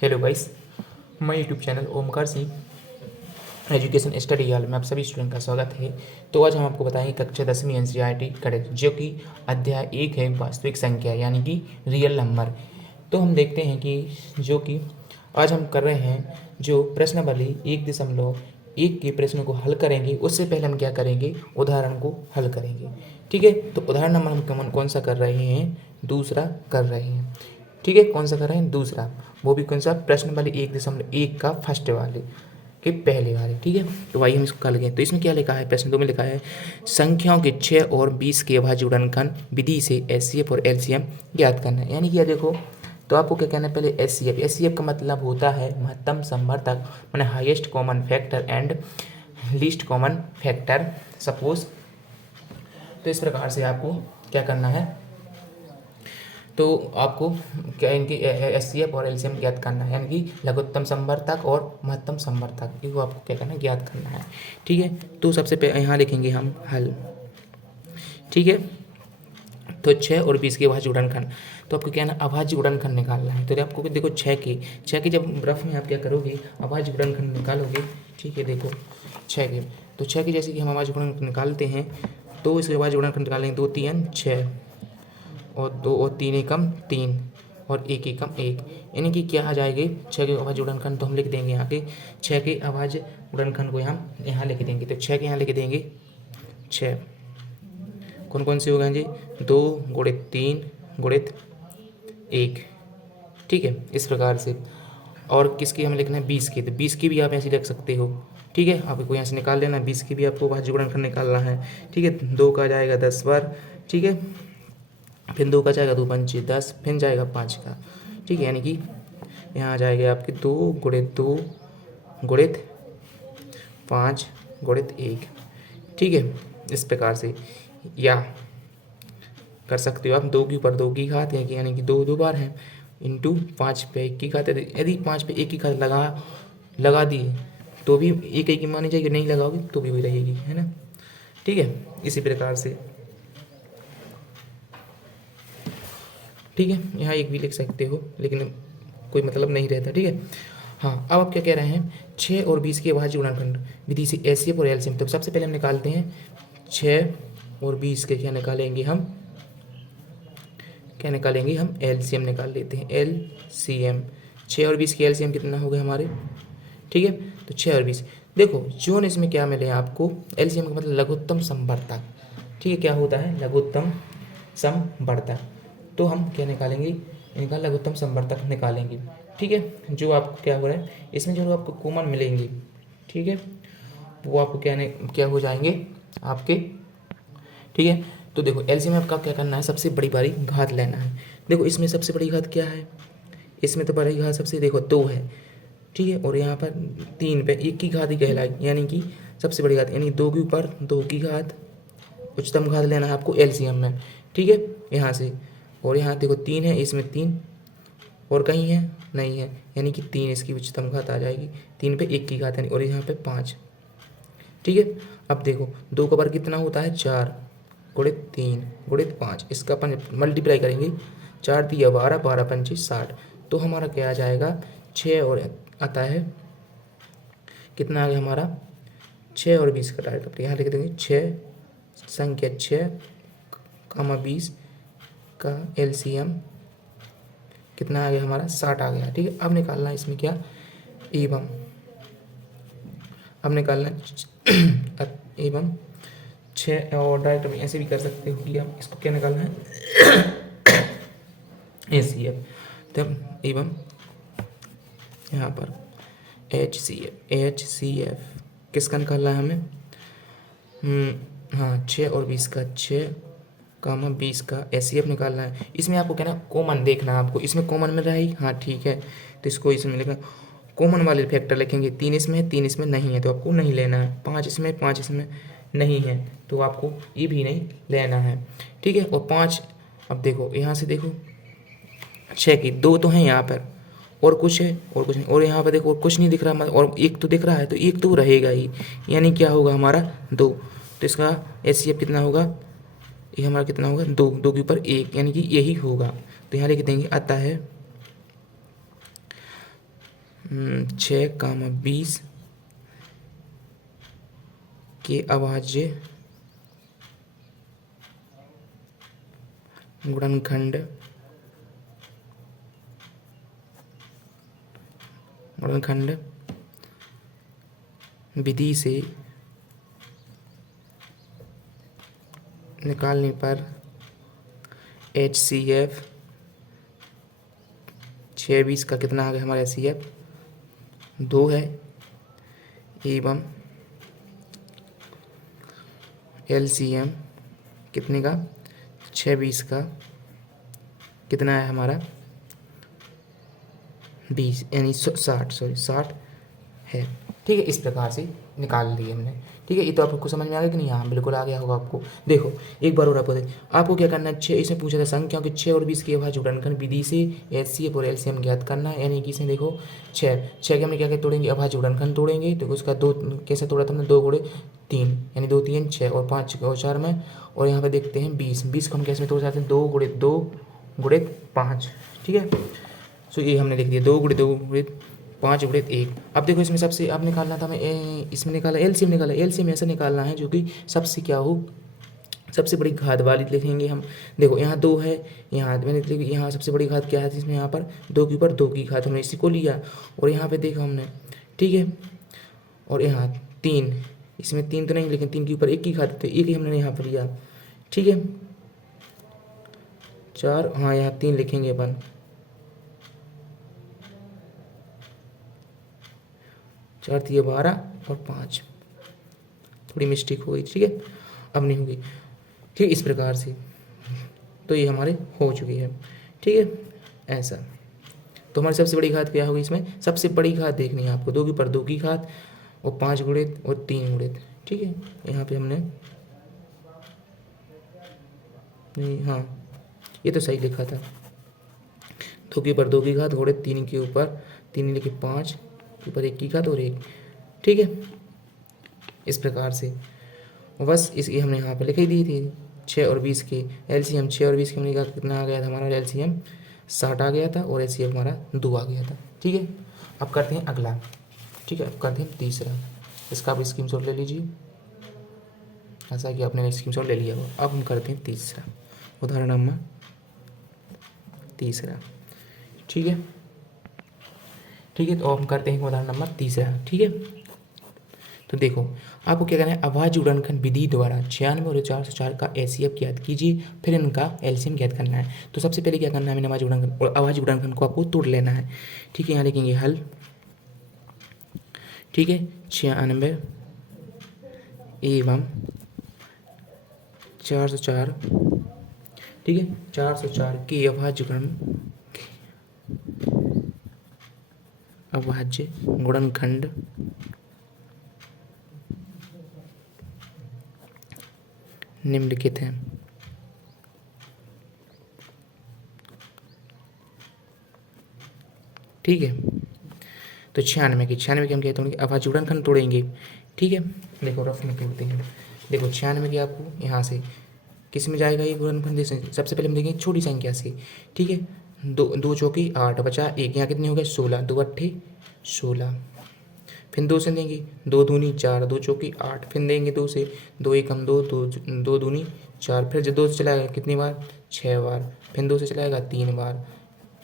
Hello guys, मैं YouTube channel Omkar Singh education study hall में आप सभी स्टूडेंट का स्वागत है। तो आज हम आपको बताएंगे कक्षा 10वीं एनसीईआरटी कड़क, जो कि अध्याय 1 है वास्तविक संख्या यानी कि रियल नंबर। तो हम देखते हैं कि जो कि आज हम कर रहे हैं जो प्रश्नावली 1.1 के प्रश्नों को हल करेंगे। उससे पहले हम क्या करेंगे, उदाहरण को हल करेंगे। ठीक है, तो उदाहरण नंबर हम कौन सा कर रहे हैं, दूसरा कर रहे हैं। ठीक है, कौन सा कर रहे हैं, दूसरा। वो भी कौन सा, प्रश्न वाले 1.1 का फर्स्ट वाले के पहले वाले। ठीक है, तो आइए हम इसको कर लेंगे। तो इसमें क्या लिखा है, प्रश्न 2 में लिखा है संख्याओं के 6 और 20 के अभाज्य गुणनखंड विधि से एचसीएफ और एलसीएम ज्ञात करना है। यानी कि देखो, तो आपको क्या कहना है, पहले एचसीएफ। एचसीएफ का मतलब होता है महत्तम समवर्तक, माने highest common factor and least common factor. Suppose तो इस प्रकार से आपको क्या करना है, तो आपको क्या इनकी एचसीएफ और एलसीएम ज्ञात करना है, यानी कि लघुत्तम समवर्तक और महत्तम समवर्तक, इनको आपको क्या करना है, ज्ञात करना है। ठीक है, तो सबसे पहले यहाँ लिखेंगे हम हल। ठीक है, तो 6 और 20 के अभाज्य गुणनखंड, तो आपको क्या है ना, अभाज्य गुणनखंड निकालना है। तो आपको देखो 6 के जब रफ में आप क्या करोगे, अभाज्य गुणनखंड निकालोगे। ठीक है, देखो 6 के, तो 6 के जैसे कि हम अभाज्य गुणनखंड निकालते हैं, तो इसके अभाज्य गुणनखंड निकालेंगे 2 3 6 और 2 और 3 एकम 3 और 1 एकम 1, यानी कि क्या आ जाएंगे 6 के अभाज्य गुणनखंड। तो हम लिख देंगे यहाँ के 6 के अभाज्य गुणनखंड को यहाँ लिख देंगे। तो 6 के यहाँ लिख देंगे 6, कौन कौन से हो गए जी, 2 गुणित 3 गुणित 1। ठीक है, इस प्रकार से। और किसकी हमें लिखना है, 20 की। तो 20 की भी आप ऐसे लिख सकते हो। ठीक है, आपको यहाँ से निकाल लेना, 20 की भी आपको अभाज्य गुणनखंड निकालना है। ठीक है, 2 का आ जाएगा 10 बार। ठीक है, फिर 2 का जाएगा 2 पंचे 10, फिर जाएगा 5 का। ठीक है, यानी कि यहाँ आ जाएगा आपके 2 गुणित 2 गुणित 5 गुणित 1। ठीक है, इस प्रकार से या कर सकते हो आप 2 के ऊपर 2 की घात है, यानी कि 2 2 बार है, इंटू 5 पे 1 की घात है। यदि 5 पे 1 की घात लगा दिए तो भी एक की मानी जाएगी, नहीं लगाओगे तो भी वही रहेगी, है ना। ठीक है, इसी प्रकार से। ठीक है, यहाँ एक भी लिख सकते हो, लेकिन कोई मतलब नहीं रहता। ठीक है, हाँ, अब आप क्या कह रहे हैं, 6 और 20 के अभाज्य गुणनखंड विधि से एचसीएफ और एलसीएम। तो सबसे पहले हम निकालते हैं 6 और 20 के, क्या निकालेंगे हम, क्या निकालेंगे हम, एलसीएम निकाल लेते हैं। एलसीएम 6 और 20 के एलसीएम कितना हो गए हमारे। ठीक है, तो 6 और 20, देखो जोन इसमें क्या मिले आपको, एलसीएम का मतलब लघुत्तम समवर्तक। ठीक है, क्या होता है, लघुत्तम समवर्तक। तो हम क्या निकालेंगे, इनका लघुत्तम समवर्तक निकालेंगे। ठीक है, जो आपको क्या हो रहा है, इसमें जो आपको कॉमन मिलेंगे, ठीक है, वो आपको क्या हो जाएंगे आपके। ठीक है, तो देखो एलसीएम में आपका क्या करना है, सबसे बड़ी बारी घात लेना है। देखो इसमें सबसे बड़ी घात क्या है, इसमें तो बड़ी घात सबसे देखो 2 है। ठीक है, और यहाँ पर 3 पे 1 की घात ही कहलाएगी, यानी कि सबसे बड़ी घात, यानी 2 के ऊपर 2 की घात उच्चतम घात लेना है आपको एलसीएम में। ठीक है, यहाँ से, और यहाँ देखो 3 है, इसमें 3 और कहीं है नहीं है, यानी कि 3 इसकी उच्चतम घात आ जाएगी। 3 पे 1 की घात, यानी, और यहाँ पे 5। ठीक है, अब देखो 2 का वर्ग कितना होता है, 4 गुणित 3 गुणित 5, इसका अपन मल्टीप्लाई करेंगे, 4 दिया 12, 12 पंचे 60। तो हमारा क्या आ जाएगा, 6 और आता है, कितना आ गया हमारा, 6 और 20 का डायरेक्ट यहाँ लिख देंगे। 6 संख्या 6 20 का एलसीएम कितना आ गया हमारा, 60 आ गया। ठीक है, अब निकालना है इसमें क्या, एवं, अब निकालना एवं 6, और डायरेक्ट में ऐसे भी कर सकते हो कि आप इसको क्या निकालना है, एचसीएफ। तब एवं यहाँ पर एचसीएफ किसका निकालना है हमें, हाँ 6 और 20 का, 6 20 का एचसीएफ निकालना है। इसमें आपको क्या ना, कॉमन देखना है आपको, इसमें कॉमन मिल रहा है, हाँ ठीक है, तो इसको इसमें लिखना, कॉमन वाले फैक्टर लिखेंगे। 3 इसमें है, 3 इसमें नहीं है, तो आपको नहीं लेना है। 5 इसमें, 5 इसमें नहीं है, तो आपको ये भी नहीं लेना है। ठीक है, और 5, अब देखो यहाँ से देखो 6 की 2 तो हैं यहाँ पर, और कुछ है और कुछ नहीं, और यहाँ पर देखो और कुछ नहीं दिख रहा, और 1 तो दिख रहा है, तो 1 तो रहेगा ही, यानी क्या होगा हमारा 2। तो इसका एचसीएफ कितना होगा, ये हमारा कितना होगा, 2, 2 के ऊपर 1, यानी कि यही होगा। तो यहाँ लिख देंगे आता है 6, 20 के अभाज्य गुणनखंड विधि से निकालने पर HCF 6, 20 का कितना आ गया हमारा HCF 2 है, एवं LCM कितने का 6, 20 का कितना है हमारा 20 यानी 60 है। ठीक है, इस प्रकार से निकाल लिए हमने। ठीक है, ये तो आपको समझ में आ गया कि नहीं? हाँ बिल्कुल आ गया होगा आपको। देखो एक बार और आपको क्या करना है, 6 इसमें पूछा था संख्या कि 6 और 20 के अभाज्य गुणनखंड विधि से HCF और LCM ज्ञात करना है। यानी कि इसमें देखो 6 के हमने क्या क्या तोड़ेंगे, अभाज्य गुणनखंड तोड़ेंगे। तो उसका 2 कैसे तोड़ा था हमने, 2 गुणे 3 यानी 2 3 6 और 5 और 4 में। और यहाँ पे देखते हैं 20 को हम कैसे तोड़ जाते हैं, 2 गुणे 2 गुणे 5। ठीक है, सो ये हमने लिख दिया 2 गुणे 2 गुणे 5 गुणे 1। अब देखो इसमें सबसे अब निकालना था हमें, इसमें निकाला LCM निकाला। LCM ऐसा निकालना है जो कि सबसे क्या हो, सबसे बड़ी घात वाली लिखेंगे हम। देखो यहाँ 2 है, यहाँ मैंने लिखी, यहाँ सबसे बड़ी घात क्या है इसमें, यहाँ पर 2 के ऊपर 2 की घात हमने इसी को लिया। और यहाँ पे देखा हमने, ठीक है, और यहाँ 3, इसमें 3 तो नहीं लेकिन 3 के ऊपर 1 की घात, तो 1 ही हमने यहाँ पर लिया। ठीक है, 4, हाँ यहाँ 3 लिखेंगे अपन, 4 3 12 और 5, थोड़ी मिस्टेक हो गई। ठीक है, अब नहीं होगी। ठीक, इस प्रकार से तो ये हमारे हो चुकी है। ठीक है, ऐसा तो हमारी सबसे बड़ी घात क्या होगी, इसमें सबसे बड़ी घात देखनी है आपको, 2 के ऊपर 2 की घात और 5 गुणित और 3 गुणित। ठीक है, यहाँ पे हमने नहीं, हाँ ये तो सही लिखा था, 2 के ऊपर 2 की घात गुणित 3 के ऊपर 3 लिखे 5 के ऊपर 1 की घात और 1। ठीक है, इस प्रकार से बस इसकी हमने यहाँ पर लिख ही दी थी। 6 और 20 के LCM, 6 और 20 के हमने कहा कितना आ गया था हमारा LCM 60 आ गया था और HCF हमारा 2 आ गया था। ठीक है, अब करते हैं अगला। ठीक है, अब करते हैं तीसरा। इसका आप स्क्रीनशॉट ले लीजिए, ऐसा कि आपने स्क्रीनशॉट ले लिया हो। अब हम करते हैं तीसरा, उदाहरण नंबर तीसरा। ठीक है, ठीक है, तो हम करते हैं उदाहरण नंबर तीसरा। ठीक है, तो देखो आपको क्या करना है, अभाज्य गुणनखंड विधि द्वारा 96 और 404 का HCF ज्ञात कीजिए, फिर इनका LCM ज्ञात करना है। तो सबसे पहले क्या करना है, हमें अभाज्य गुणनखंड को आपको तोड़ लेना है। ठीक है, यहाँ लिखेंगे हल। ठीक है, 96 एवं 404, ठीक है, 404 के अभाज्य गुणनखंड निम्नलिखित हैं। ठीक है, तो 96 की हम कहते हैं कि अभाज्य गुणनखंड तोड़ेंगे। ठीक है, देखो रफ में कहते हैं, देखो 96 की आपको यहाँ से किस में जाएगा ये गुणनखंड, सबसे पहले हम देखेंगे छोटी संख्या से। ठीक है, 2 चौकी 8 बचा 1, यहाँ कितने हो गए 16, 2 अट्ठे 16, फिर 2 से देंगे, 2 दूनी 4, 2 चौकी 8, फिर देंगे 2 से, 2 एकम 2, 2 दूनी 4, फिर जब 2 से चलाएगा कितनी बार 6 बार, फिर 2 से चलाएगा 3 बार।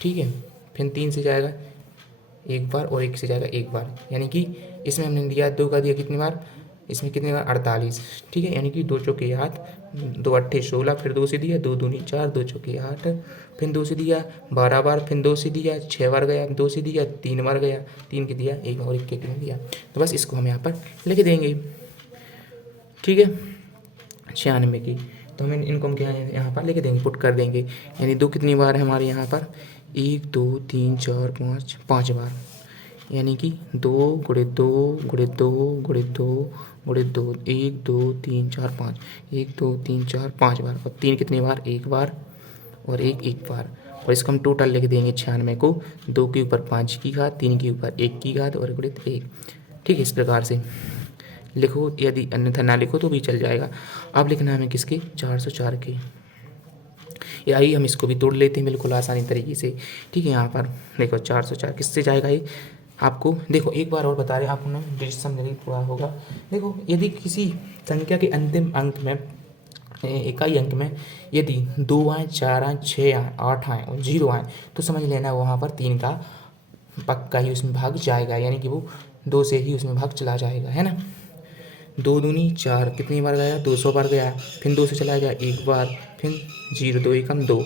ठीक है, फिर 3 से जाएगा 1 बार और 1 से जाएगा 1 बार, यानी कि इसमें हमने दिया 2 का दिया कितनी बार, इसमें कितनी बार 48। ठीक है, यानी कि 2 चौके 8, 2 अट्ठे 16, फिर 2 से दिया, 2 दूनी 4, 2 चौके 8, फिर 2 से दिया 12 बार, फिर 2 से दिया 6 बार गया, 2 से दिया 3 बार गया, 3 के दिया 1 और 1 के दिया। तो बस इसको हम यहाँ पर लिख देंगे। ठीक है, 96 की तो हमें इनको हम क्या यहाँ पर लिख देंगे, पुट कर देंगे। यानी 2 कितनी बार है हमारे यहाँ पर, 1 2 3 4 5, 5 बार, यानी कि 2 गुणे 2 गुणे 2 गुणे 2 गुणे 2, 1 2 3 4 5, 1 2 3 4 5 बार, और 3 कितनी बार 1 बार और 1 बार। और इसको हम टोटल लिख देंगे 96 को, 2 के ऊपर 5 की घात, 3 के ऊपर 1 की घात और गुणित 1। ठीक है, इस प्रकार से लिखो, यदि अन्यथा ना लिखो तो भी चल जाएगा। अब लिखना है हमें किसके, 404 के। या आइए हम इसको भी तोड़ लेते हैं बिल्कुल आसानी तरीके से। ठीक है, यहाँ पर देखो 404 किससे जाएगा ये, आपको देखो एक बार और बता रहे हैं, आपको ना डिजिट समझने पूरा होगा। देखो यदि किसी संख्या के अंतिम अंक में इकाई अंक में यदि 2 आए, 4 आए, 6 आए, 8 आए और 0 आए तो समझ लेना वहाँ पर 3 का पक्का ही उसमें भाग जाएगा, यानी कि वो 2 से ही उसमें भाग चला जाएगा, है ना। 2 दूनी 4 कितनी बार गया, 200 बार गया, फिर 2 से चला गया एक बार, फिर 0, 2 एकम 2।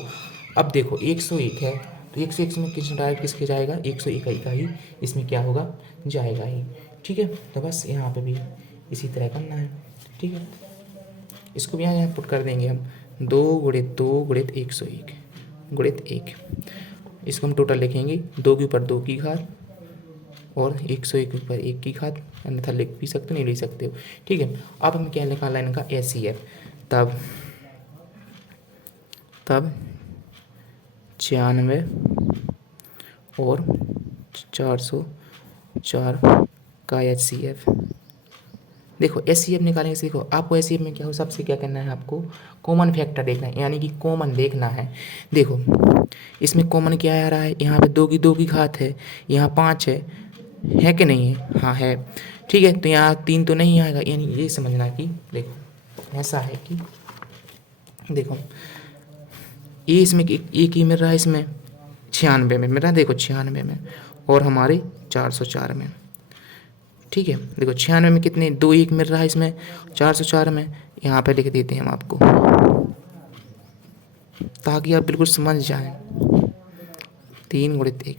अब देखो 101 है तो 101 में किस डायरेक्ट किसके जाएगा, 101 का ही इसमें क्या होगा, जाएगा ही। ठीक है, तो बस यहाँ पे भी इसी तरह करना है। ठीक है, इसको भी यहाँ पुट कर देंगे हम, 2 गुणित 2 गुणित 101 गुणित 1। इसको हम टोटल लिखेंगे, 2 के ऊपर 2 की घात और 101 के ऊपर 1 की घात, अन्यथा लिख भी सकते हो नहीं लिख सकते हो। ठीक है, अब हमें क्या निकालना है इनका HCF। तब 96 और 404 का HCF। देखो HCF निकालने से देखो आपको HCF में क्या हो, सबसे क्या करना है, आपको कॉमन फैक्टर देखना है, यानी कि कॉमन देखना है। देखो इसमें कॉमन क्या आ रहा है, यहाँ पे 2 की घात है, यहाँ 5 है कि नहीं है, हाँ है। ठीक है, तो यहाँ 3 तो नहीं आएगा, यानी ये समझना कि देखो ऐसा है कि देखो ये इसमें एक ही मिल रहा है, इसमें 96 में मिल रहा है, देखो 96 में और हमारे 404 में। ठीक है, देखो 96 में कितने 2 1 मिल रहा है, इसमें 404 में। यहाँ पे लिख देते हैं हम आपको ताकि आप बिल्कुल समझ जाएं, 3 गुणित 1।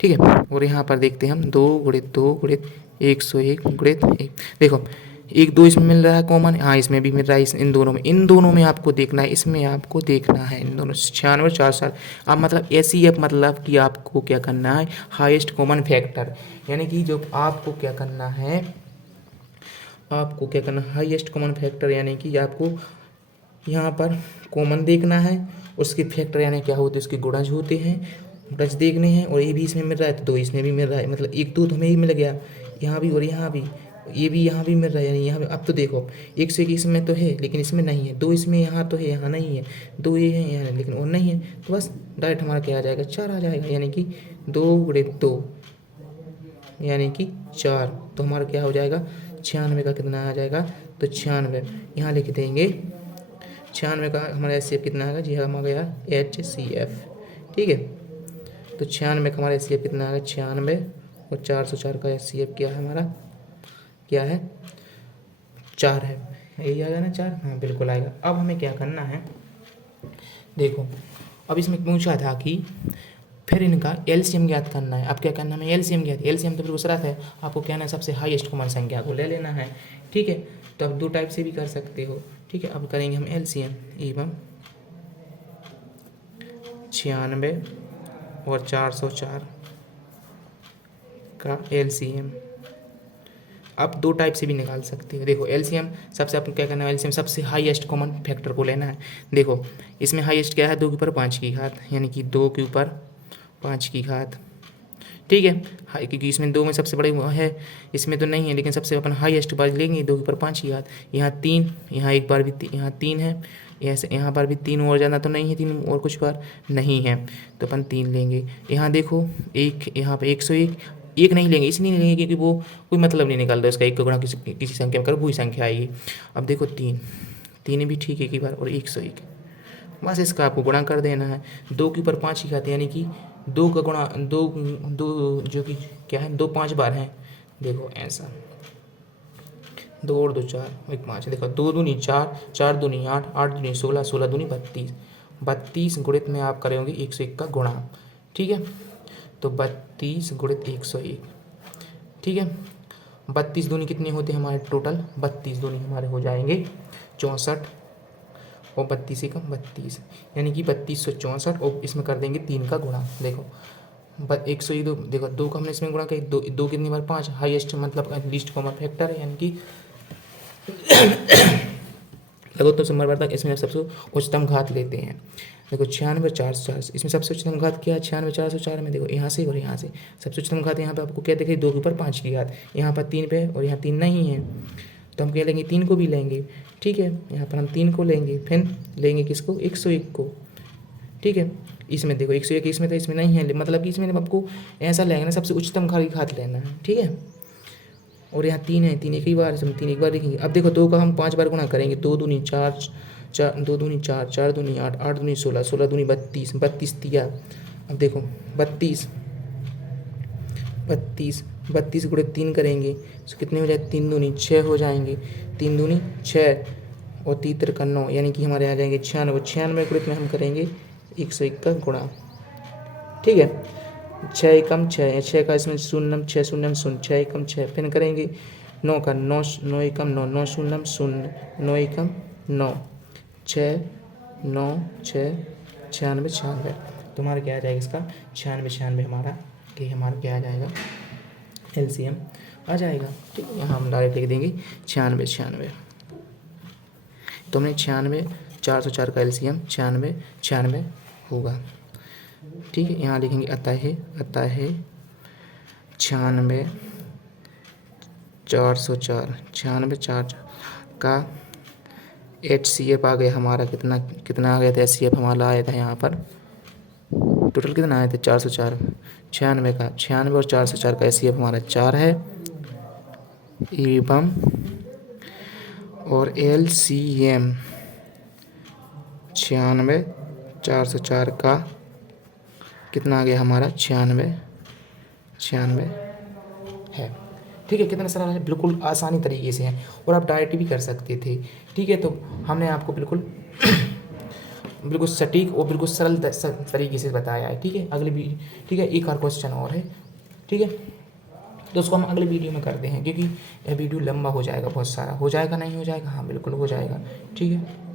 ठीक है, और यहाँ पर देखते हैं हम 2 गुणित 2 गुणित 101 गुणित 1। देखो 1 2 इसमें मिल रहा है कॉमन, हाँ इसमें भी मिल रहा है, इन दोनों में आपको देखना है, इसमें आपको देखना है इन दोनों 96 और 404। अब मतलब HCF मतलब कि आपको क्या करना है, हाईएस्ट कॉमन फैक्टर, यानी कि जो आपको क्या करना है, हाईएस्ट कॉमन फैक्टर, यानी कि आपको यहाँ पर कॉमन देखना है, उसके फैक्टर यानी क्या होते हैं, उसके गुणज होते हैं, गुणज देखने हैं। और ये भी इसमें मिल रहा है तो 2 इसमें भी मिल रहा है, मतलब 1 2 तो हमें ही मिल गया, यहाँ भी और यहाँ भी, ये भी यहाँ भी मिल रहा है, यानी यहाँ पे। अब तो देखो 121 में तो है लेकिन इसमें नहीं है, 2 इसमें यहाँ तो है यहाँ नहीं है, 2 ये है यहाँ लेकिन और नहीं है, तो बस डायरेक्ट हमारा क्या आ जाएगा, 4 आ जाएगा, यानी कि 2 गुणित 2 यानी कि 4। तो हमारा क्या हो जाएगा, 96 का कितना आ जाएगा, तो 96 यहाँ लिख देंगे, 96 का हमारा HCF कितना आएगा जी, हम आ गया HCF। ठीक है, तो 96 का हमारा HCF कितना आएगा, 96 और 404 का HCF क्या है हमारा, क्या है 4 है, यही आ गया ना 4, हाँ बिल्कुल आएगा। अब हमें क्या करना है, देखो अब इसमें पूछा था कि फिर इनका LCM ज्ञात करना है। अब क्या करना है, LCM ज्ञात, LCM तो बिल्कुल सरल है, आपको क्या है, सबसे हाईएस्ट कॉमन संख्या को ले लेना है। ठीक है, तो अब 2 टाइप से भी कर सकते हो। ठीक है, अब करेंगे हम LCM एवं 96 और 404 का LCM। आप 2 टाइप से भी निकाल सकते हो। देखो LCM सबसे आपको क्या करना है, LCM सबसे हाईएस्ट कॉमन फैक्टर को लेना है। देखो इसमें हाईएस्ट क्या है, 2 के ऊपर 5 की घात, यानी कि 2 के ऊपर 5 की घात। ठीक है, क्योंकि इसमें 2 में सबसे बड़े है, इसमें तो नहीं है, लेकिन सबसे अपन हाईएस्ट बार लेंगे, 2 के ऊपर 5 की घात। यहाँ 3, यहाँ एक बार भी यहाँ 3 है, यहाँ पर भी 3 और ज़्यादा तो नहीं है, 3 और कुछ बार नहीं है, तो अपन 3 लेंगे। यहाँ देखो 1, यहाँ पे 101, 1 नहीं लेंगे, इसलिए नहीं लेंगे क्योंकि वो कोई मतलब नहीं निकल रहा उसका, 1 का गुणा किसी संख्या में करो वही संख्या आएगी। अब देखो 3 भी ठीक है एक बार, और 101, बस इसका आपको गुणा कर देना है। 2 के ऊपर 5 की घात, यानी कि 2 का गुणा 2 जो कि क्या है, 2 5 बार हैं। देखो ऐसा 2 और 2 4 1 5, देखो 2 दूनी 4, 4 दूनी 8, 8 दूनी 16, 16 दूनी 32, 32 गुणित में आप करेंगे 101 का गुणा। ठीक है, तो 32 गुणित 101। ठीक है, 32 दूनी कितने होते हैं हमारे टोटल, 32 दूनी हमारे हो जाएंगे 64, और 32 से कम 32, यानी कि 3264, और इसमें कर देंगे 3 का गुणा। देखो 102, देखो 2 का हमने इसमें गुणा किया, 2 कितनी बार 5, हाईएस्ट मतलब लीस्ट कॉमन फैक्टर है, यानी कि लघुत्तम समवर्तक इसमें सबसे उच्चतम घात लेते हैं। देखो 96 404, इसमें सबसे उच्चतम घात क्या है, 96 404 में। देखो यहाँ से और यहाँ से सबसे उच्चतम घात, यहाँ पे आपको क्या दिख रही है, 2 के ऊपर 5 की घात, यहाँ पर 3 पे और यहाँ 3 नहीं है, तो हम क्या लेंगे, 3 को भी लेंगे। ठीक है, यहाँ पर हम 3 को लेंगे, फिर लेंगे किसको, 101 को। ठीक है, इसमें देखो 101 इसमें था, इसमें नहीं है, मतलब कि इसमें आपको ऐसा लेंगे ना, सबसे उच्चतम घात लेना है, ठीक है। और यहाँ 3 है, 3 एक ही बार, हम 3 एक बार लिखेंगे। अब देखो 2 का हम 5 बार गुणा करेंगे, 2 दूनी 4, 2 दूनी 4, 4 दूनी 8, 8 दूनी 16, 16 दूनी 32, 32 दिया। अब देखो 32 32 32 गुणे 3 करेंगे तो कितने हो जाए, 3 दूनी 6 हो जाएंगे, 3 दूनी 6 और 3 तिरका 9, यानी कि हमारे आ जाएंगे 96। 96 गुणित में हम करेंगे 101 का गुणा, ठीक है। 6 एकम 6, 6 का इसमें शून्यम, 6 शून्यम शून्य, 6 एकम 6, फिर करेंगे 9 का 9, 9 एकम 9, 9 शून्यम शून्य, 9 एकम 9, 6 9 6 96 96। तो हमारा क्या आ जाएगा इसका 96 96, हमारा कि हमारा क्या आ जाएगा LCM आ जाएगा, ठीक है। यहाँ हम डायरेक्ट लिख देंगे 96 96। तो हमने 96 404 का LCM 96 96 होगा, ठीक है। यहाँ लिखेंगे अतः 96 404 96 4 का HCF आ गया हमारा, कितना कितना आ गया था HCF हमारा आया था यहाँ पर, टोटल कितना आया था 404, 96 का 96 और 404 का HCF हमारा 4 है एवं, और LCM 96 404 का कितना आ गया हमारा 96 96 है, ठीक है। कितना सरल है, बिल्कुल आसानी तरीके से है, और आप डायरेक्ट भी कर सकते थे, ठीक है। तो हमने आपको बिल्कुल बिल्कुल सटीक और बिल्कुल सरल तरीके से बताया है, ठीक है। अगली भी, ठीक है, एक और क्वेश्चन और है, ठीक है। तो उसको हम अगले वीडियो में करते हैं, क्योंकि यह वीडियो लंबा हो जाएगा, बहुत सारा हो जाएगा, नहीं हो जाएगा, हाँ बिल्कुल हो जाएगा, ठीक है।